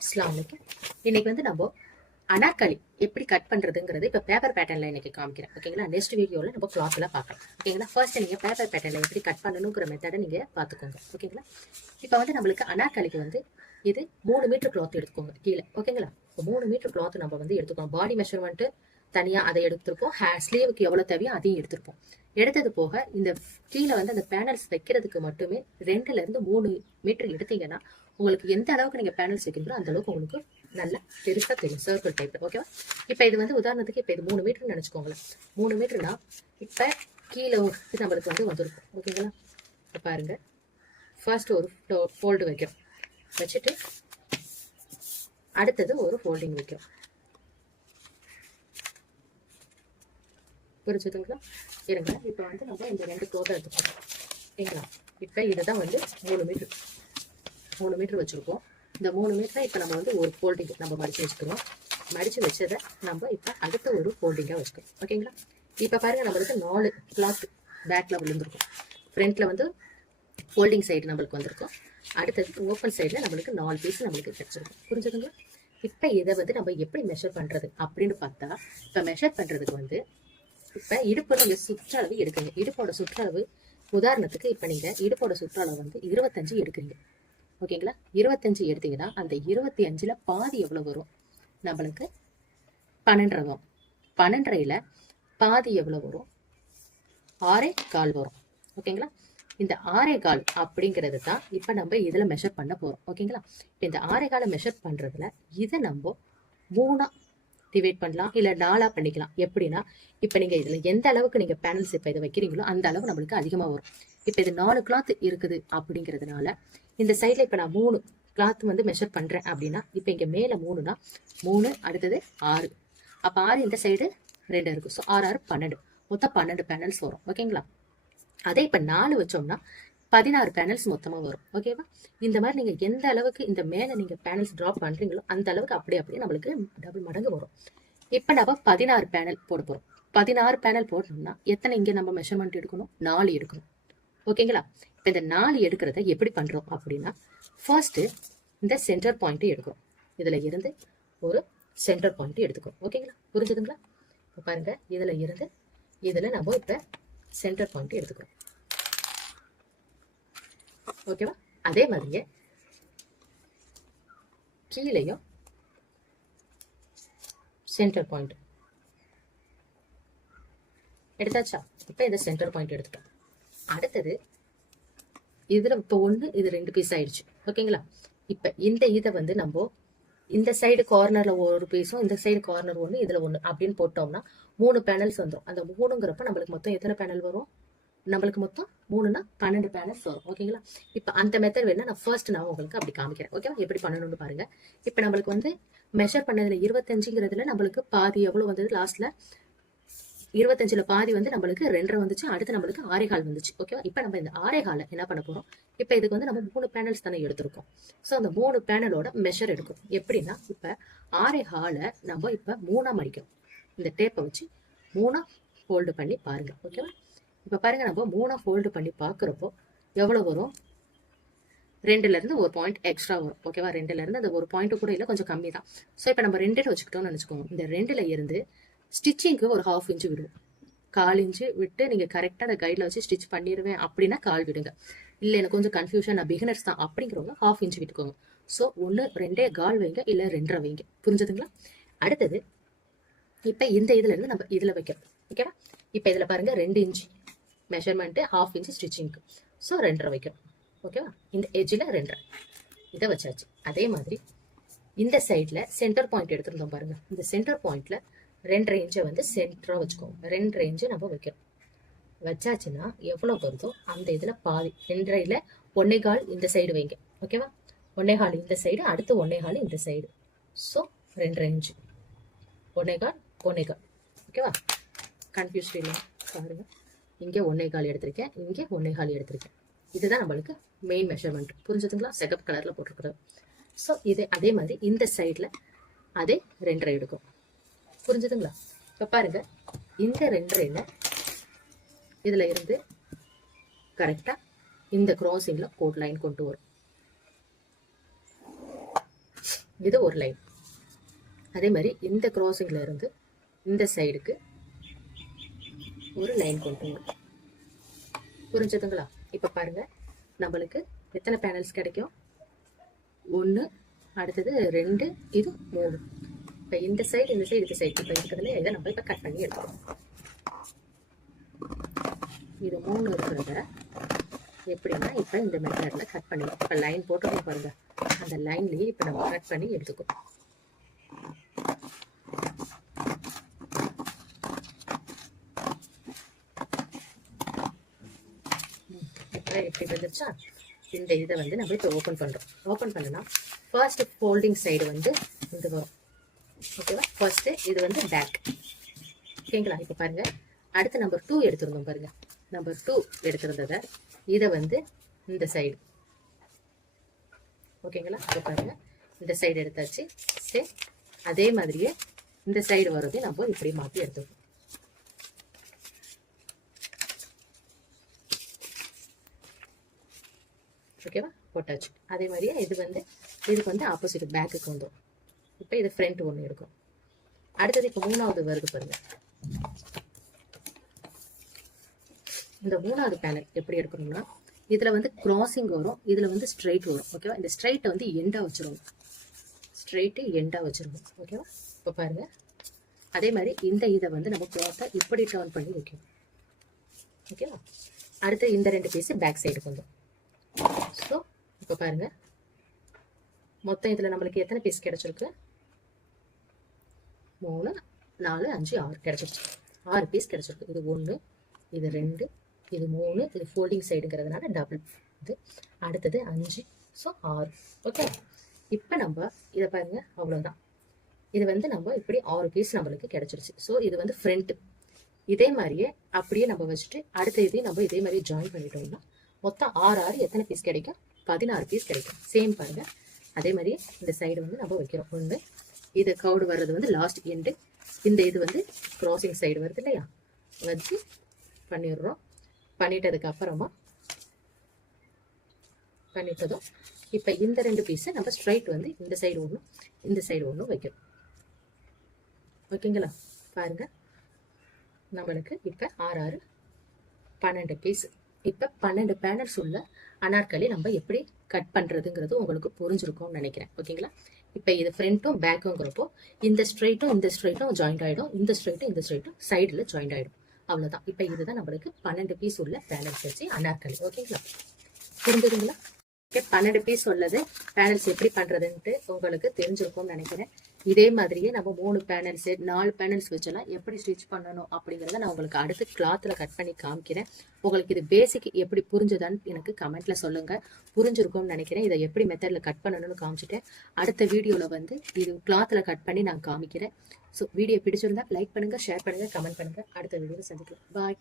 அஸ்ஸலாமு அலைக்கும். இன்னைக்கு வந்து நம்ம அனார்கலி எப்படி கட் பண்றதுங்கிறது இப்போ பேப்பர் பேட்டர்ன்ல இன்னைக்கு காமிக்கிறேன். ஓகேங்களா? நெக்ஸ்ட் வீடியோவில் நம்ம கிளாத்ல பார்க்கலாம். ஓகேங்களா? ஃபர்ஸ்ட் நீங்க பேப்பர் பேட்டர்ன்ல எப்படி கட் பண்ணணுங்கிற மெத்தடை நீங்க பார்த்துக்கோங்க. ஓகேங்களா? இப்போ வந்து நம்மளுக்கு அனார்கலிக்கு வந்து இது 3 மீட்டர் கிளாத் எடுத்துக்கோங்க கீழே. ஓகேங்களா? இப்போ 3 மீட்டர் கிளாத் நம்ம வந்து எடுத்துக்கோம். பாடி மெஷர்மெண்ட் தனியா அதை எடுத்திருப்போம். ஸ்லீவுக்கு எவ்வளவு தேவையோ அதையும் எடுத்திருப்போம். எடுத்தது போக இந்த கீழே வந்து அந்த பேனல்ஸ் வைக்கிறதுக்கு மட்டுமே 2ல இருந்து 3 மீட்டர் எடுத்தீங்கன்னா உங்களுக்கு எந்த அளவுக்கு நீங்க பேனல்ஸ் வைக்கிறீங்களோ அந்த அளவுக்கு உங்களுக்கு நல்ல பெருசா தெரியும், சர்க்கிள் டைப்ல. ஓகேவா? இப்ப இது வந்து உதாரணத்துக்கு இப்ப இது 3 மீட்டர் நினைச்சுக்கோங்களேன். 3 மீட்டர்னா இப்ப கீழே நம்மளுக்கு வந்து வந்திருக்கும். ஓகேங்களா? இப்ப பாருங்க, ஃபர்ஸ்ட் ஒரு ஃபோல்டு வைக்கிறோம், வச்சுட்டு அடுத்தது ஒரு ஃபோல்டிங் வைக்கிறோம். புரிஞ்சுதுங்களா? இருங்க, இப்ப வந்து நம்ம இந்த 2 க்ளோத்தை எடுத்துக்கோம். ஓகேங்களா? இப்ப இதுதான் வந்து 3 மீட்டர் வச்சிருக்கோம். இந்த 3 மீட்டரை இப்ப நம்ம வந்து ஒரு ஃபோல்டிங் நம்ம மடிச்சு வச்சுக்கிறோம். மடிச்சு வச்சதை நம்ம இப்ப அடுத்த ஒரு ஃபோல்டிங்கா வச்சுக்கிறோம். ஓகேங்களா? இப்ப பாருங்க, நம்மளுக்கு 4 கிளாத் பேக்ல விழுந்திருக்கும். ஃப்ரண்ட்ல வந்து ஃபோல்டிங் சைடு நம்மளுக்கு வந்திருக்கும். அடுத்தது ஓப்பன் சைடுல நம்மளுக்கு 4 பீஸ் நம்மளுக்கு கிடைச்சிருக்கும். புரிஞ்சுதுங்களா? இப்ப இதை வந்து நம்ம எப்படி மெஷர் பண்றது அப்படின்னு பார்த்தா, இப்ப மெஷர் பண்றதுக்கு வந்து இப்ப இடுப்பு நீங்க சுற்றளவு எடுக்குங்க. இடுப்போட சுற்றளவு உதாரணத்துக்கு இப்ப நீங்க இடுப்போட சுற்றளவு வந்து 25 எடுக்கிறீங்க. ஓகேங்களா? 25 எடுத்தீங்கன்னா அந்த 25ல பாதி எவ்வளவு வரும்? நம்மளுக்கு 12 வரும். 12ல பாதி எவ்வளவு வரும்? 6.25 வரும். ஓகேங்களா? இந்த 6.25 அப்படிங்கிறது தான் இப்ப நம்ம இதுல மெஷர் பண்ண போறோம். ஓகேங்களா? இந்த 6.25 மெஷர் பண்றதுல இதை நம்ம 3 டிவைட் பண்ணலாம், இல்ல 4 பண்ணிக்கலாம். எப்படின்னா, இப்ப நீங்க இதுல எந்த அளவுக்கு நீங்க பேனல்ஸ் இப்ப இதை வைக்கிறீங்களோ அந்த அளவு நம்மளுக்கு அதிகமா வரும். இப்ப இது 4 கிளாத் இருக்குது அப்படிங்கிறதுனால இந்த சைட்ல இப்ப நான் 3 கிளாத் வந்து மெஷர் பண்றேன் அப்படின்னா, இப்ப இங்க மேல 3னா 3, அடுத்தது 6. அப்ப 6 இந்த சைடு 2 இருக்கு. ஸோ 6 6 12, மொத்தம் 12 பேனல்ஸ் வரும். ஓகேங்களா? அதே இப்ப 4 வச்சோம்னா 16 பேனல்ஸ் மொத்தமா வரும். ஓகேவா? இந்த மாதிரி நீங்க எந்த அளவுக்கு இந்த மேல நீங்க பேனல்ஸ் டிராப் பண்றீங்களோ அந்த அளவுக்கு அப்படியே நம்மளுக்கு டபுள் மடங்கு வரும். இப்ப நம்ம 16 பேனல் போட போறோம். 16 பேனல் போடணும்னா எத்தனை இங்க நம்ம மெஷர்மெண்ட் எடுக்கணும்? 4 எடுக்கணும். ஓகேங்களா? இப்ப இந்த 4 எடுக்கிறத எப்படி பண்றோம் அப்படின்னா, ஃபர்ஸ்ட் இந்த சென்டர் பாயிண்ட் எடுக்கிறோம். இதுல இருந்து ஒரு சென்டர் பாயிண்ட் எடுத்துக்கிறோம். ஓகேங்களா? புரிஞ்சுதுங்களா? இப்ப பாருங்க, இதுல இருந்து இதுல நம்ம இப்ப சென்டர் பாயிண்ட் எடுத்துக்கிறோம். ஓகேவா? அதே மாதிரியே கீழையும் சென்டர் பாயிண்ட் எடுத்தாச்சா? இப்ப இந்த சென்டர் பாயிண்ட் எடுத்துட்டோம். அடுத்தது இதுல இப்ப 1, இது 2 பீஸ் ஆயிடுச்சு. ஓகேங்களா? இப்ப இந்த இதை வந்து நம்ம இந்த சைடு கார்னர்ல ஒரு பீஸும் இந்த சைடு கார்னர் 1, இதுல 1 அப்படின்னு போட்டோம்னா 3 பேனல்ஸ் வந்துடும். அந்த 3ங்கிறப்ப நம்மளுக்கு மொத்தம் எத்தனை பேனல் வரும்? நம்மளுக்கு மொத்தம் 3னா 12 பேனல்ஸ் வரும். ஓகேங்களா? இப்ப அந்த மெத்தட் வேணா நான் உங்களுக்கு அப்படி காமிக்கிறேன். ஓகேவா? எப்படி பண்ணணும்னு பாருங்க. இப்ப நம்மளுக்கு வந்து மெஷர் பண்ணதுல 25ங்கிறதுல நம்மளுக்கு பாதி எவ்வளவு வந்தது? லாஸ்ட்ல 25ல பாதி வந்து நம்மளுக்கு 2.5 வந்துச்சு. அடுத்து நம்மளுக்கு 6.25 வந்துச்சு. ஓகேவா? இப்ப நம்ம இந்த 6.25 என்ன பண்ண போறோம்? இப்ப இதுக்கு வந்து நம்ம 3 பேனல்ஸ் தானே எடுத்திருக்கோம். சோ அந்த 3 பேனலோட மெஷர் எடுக்கும். எப்படின்னா, இப்ப 6.25 நம்ம இப்ப 3ஆ மடிக்கிறோம். இந்த டேப்பை வச்சு 3ஆ ஃபோல்டு பண்ணி பாருங்க. ஓகேவா? இப்ப பாருங்க, நம்ம 3ஆ ஃபோல்டு பண்ணி பாக்குறப்போ எவ்வளவு வரும்? 2ல இருந்து ஒரு பாயிண்ட் எக்ஸ்ட்ரா வரும். ஓகேவா? 2ல இருந்து அந்த ஒரு பாயிண்ட் கூட இல்ல, கொஞ்சம் கம்மி தான். சோ இப்ப நம்ம 2 வச்சுக்கிட்டோம்னு நினைச்சுக்கோங்க. இந்த 2ல இருந்து ஸ்டிச்சிங்க்கு ஒரு 1/2 இன்ச் விடுவோம். 1/4 இன்ச் விட்டு நீங்க கரெக்டா அந்த கைட்ல வச்சு ஸ்டிச் பண்ணிடுவேன் அப்படின்னா 1/4 விடுங்க. இல்ல எனக்கு கொஞ்சம் கன்ஃபியூஷன், நான் பிகினர்ஸ் தான் அப்படிங்கிறவங்க 1/2 இன்ச் விட்டுக்கோங்க. சோ 1 2.25 வைங்க, இல்ல 2.5 வைங்க. புரிஞ்சுதுங்களா? அடுத்தது இப்ப இந்த இதுல இருந்து நம்ம இதுல வைக்கிறோம். ஓகேவா? இப்ப இதுல பாருங்க, 2 இன்ச் மெஷர்மெண்ட், 1/2 இன்ச் ஸ்டிச்சிங்க்கு. சோ 2.5 வைக்கிறோம். ஓகேவா? இந்த எட்ஜ்ல 2.5 இதை வச்சாச்சு. அதே மாதிரி இந்த சைட்ல சென்டர் பாயிண்ட் எடுத்திருந்தோம் பாருங்க. இந்த சென்டர் பாயிண்ட்ல 2.5 இன்ச்சை வந்து சென்டரா வச்சுக்கோங்க. 2.5 இன்ச்சு நம்ம வைக்கிறோம். வச்சாச்சுன்னா எவ்வளவு வருதோ அந்த இதுல பாதி 2.5ல 1.25 இந்த சைடு வைங்க. ஓகேவா? 1.25 இந்த சைடு, அடுத்து 1.25 இந்த சைடு. So 2.5 inch, 1.25 1.25. ஓகேவா? கன்ஃபியூஸ்ட் இல்லை பாருங்க. இங்க 1.25 எடுத்திருக்கேன், இங்க 1.25 எடுத்திருக்கேன். இதுதான் நம்மளுக்கு மெயின் மெஷர்மெண்ட். புரிஞ்சுதுங்களா? செகப் கலர்ல போட்டிருக்கிறது. ஸோ இது அதே மாதிரி இந்த சைட்ல அதே 2.5 எடுக்கும். புரிஞ்சுதுங்களா? இப்ப பாருங்க, இந்த 2.5ல இதுல இருந்து கரெக்டா இந்த கிராசிங்ல கோட் லைன் கொண்டு வரும். இது ஒரு லைன். அதே மாதிரி இந்த கிராசிங்ல இருந்து இந்த சைடுக்கு ஒரு லைன் கொண்டு வரும். புரிஞ்சதுங்களா? இப்ப பாருங்க, நம்மளுக்கு எத்தனை பேனல்ஸ் கிடைக்கும்? 1, அடுத்தது 2, இது 3. இப்ப இந்த சைடு இந்த சைடு இந்த சைடு இப்ப இருக்கிறதுல இதை நம்ம இப்ப கட் பண்ணி எடுக்கிறோம். இது 3 இருக்கிறத எப்படின்னா இப்ப இந்த மெத்தட்ல கட் பண்ணி இப்ப லைன் போட்டு பாருங்க, அந்த லைன்லயே இப்ப நம்ம கட் பண்ணி எடுத்துக்கோம். எப்படி வந்துருச்சா? இந்த இதை வந்து நம்ம இப்போ ஓப்பன் பண்றோம். ஓப்பன் பண்ணனா ஃபர்ஸ்ட் ஃபோல்டிங் சைடு வந்து இது வரும். ஓகேவா? ஃபர்ஸ்ட் இது வந்து பேக். ஓகேங்களா? இப்போ பாருங்க, அடுத்து நம்பர் 2 எடுத்துருந்தோம் பாருங்க. நம்பர் 2 எடுத்திருந்ததை இதை வந்து இந்த சைடு. ஓகேங்களா? இப்போ பாருங்க, இந்த சைடு எடுத்தாச்சு. சரி, அதே மாதிரியே இந்த சைடு வரதை நம்ம இப்படி மாற்றி எடுத்துக்கணும். ஓகேவா? போட்டாச்சு. அதே மாதிரியே இதுக்கு வந்து ஆப்போசிட் பேக்குக்கு வந்துடும். இப்போ இது ஃப்ரண்ட் ஒன்று இருக்கும். அடுத்தது இப்போ 3வது வருது பாருங்க. இந்த 3வது பேனல் எப்படி எடுக்கணும்னா, இதுல வந்து கிராசிங் வரும், இதுல வந்து ஸ்ட்ரைட் வரும். ஓகேவா? இந்த ஸ்ட்ரைட்டை வந்து எண்டா வச்சிருவோம். ஸ்ட்ரைட்டு எண்டா வச்சிருவோம். ஓகேவா? இப்போ பாருங்க, அதே மாதிரி இந்த இதை வந்து நம்ம கிளாத்தை இப்படி டர்ன் பண்ணி வைக்கணும். ஓகேவா? அடுத்து இந்த 2 பீஸ் பேக் சைடுக்கு வந்துடும். ஸோ இப்போ பாருங்க, மொத்தம் இதில் நம்மளுக்கு எத்தனை பீஸ் கிடைச்சிருக்கு? 3, 4, 5, 6 கிடைச்சிருச்சு. 6 பீஸ் கிடைச்சிருக்கு. இது 1, இது 2, இது 3, இது ஃபோல்டிங் சைடுங்கிறதுனால டபுள். இது அடுத்தது 5, ஸோ 6. ஓகே, இப்போ நம்ம இதை பாருங்க, அவ்வளோதான். இது வந்து நம்ம இப்படி 6 பீஸ் நம்மளுக்கு கிடைச்சிருச்சு. ஸோ இது வந்து ஃப்ரண்ட். இதே மாதிரியே அப்படியே நம்ம வச்சுட்டு அடுத்த இதையும் நம்ம இதே மாதிரி ஜாயின் பண்ணிட்டோம்னா மொத்தம் 6 எத்தனை பீஸ் கிடைக்கும்? 16 பீஸ் கிடைக்கும். சேம் பாருங்க, அதே மாதிரி இந்த சைடு வந்து நம்ம வைக்கிறோம். 1, இது கவுடு வர்றது வந்து லாஸ்ட் எண்டு, இந்த இது வந்து கிராசிங் சைடு வருது இல்லையா, வச்சு பண்ணிடுறோம். பண்ணிட்டதுக்கு அப்புறமா பண்ணிட்டதும் இப்போ இந்த 2 பீஸை நம்ம ஸ்ட்ரைட் வந்து இந்த சைடு ஒன்றும் இந்த சைடு ஒன்றும் வைக்கிறோம். ஓகேங்களா? பாருங்க, நம்மளுக்கு இப்போ 6, 12 பீஸ். இப்போ 12 பேனல்ஸ் உள்ள அனார்கலி நம்ம எப்படி கட் பண்ணுறதுங்கிறது உங்களுக்கு புரிஞ்சிருக்கும்னு நினைக்கிறேன். ஓகேங்களா? இப்போ இது ஃப்ரண்ட்டும் பேக்குங்கிறப்போ இந்த ஸ்ட்ரைட்டும் ஜாயிண்ட் ஆகிடும், இந்த ஸ்ட்ரைட்டும் சைடில் ஜாயிண்ட் ஆகிடும். அவ்வளோதான். இப்போ இதுதான் நம்மளுக்கு 12 பீஸ் உள்ள பேனல்ஸ் வச்சு அனார்கலி. ஓகேங்களா? புரிஞ்சுதுங்களா? ஓகே, 12 பீஸ் உள்ளது பேனல்ஸ் எப்படி பண்ணுறதுன்ட்டு உங்களுக்கு தெரிஞ்சிருக்கும்னு நினைக்கிறேன். இதே மாதிரியே நம்ம 3 பேனல்ஸ் 4 பேனல்ஸ் வச்செல்லாம் எப்படி ஸ்டிச் பண்ணணும் அப்படிங்கிறத நான் உங்களுக்கு அடுத்து கிளாத்தில் கட் பண்ணி காமிக்கிறேன். உங்களுக்கு இது பேசிக் எப்படி புரிஞ்சுதான்னு எனக்கு கமெண்ட்ல சொல்லுங்க. புரிஞ்சிருக்கும்னு நினைக்கிறேன். இதை எப்படி மெத்தடில் கட் பண்ணணும்னு காமிச்சிட்டேன். அடுத்த வீடியோவில் வந்து இது கிளாத்தில் கட் பண்ணி நான் காமிக்கிறேன். ஸோ வீடியோ பிடிச்சிருந்தா லைக் பண்ணுங்க, ஷேர் பண்ணுங்க, கமெண்ட் பண்ணுங்க. அடுத்த வீடியோவில் சந்திக்கலாம். பாய்.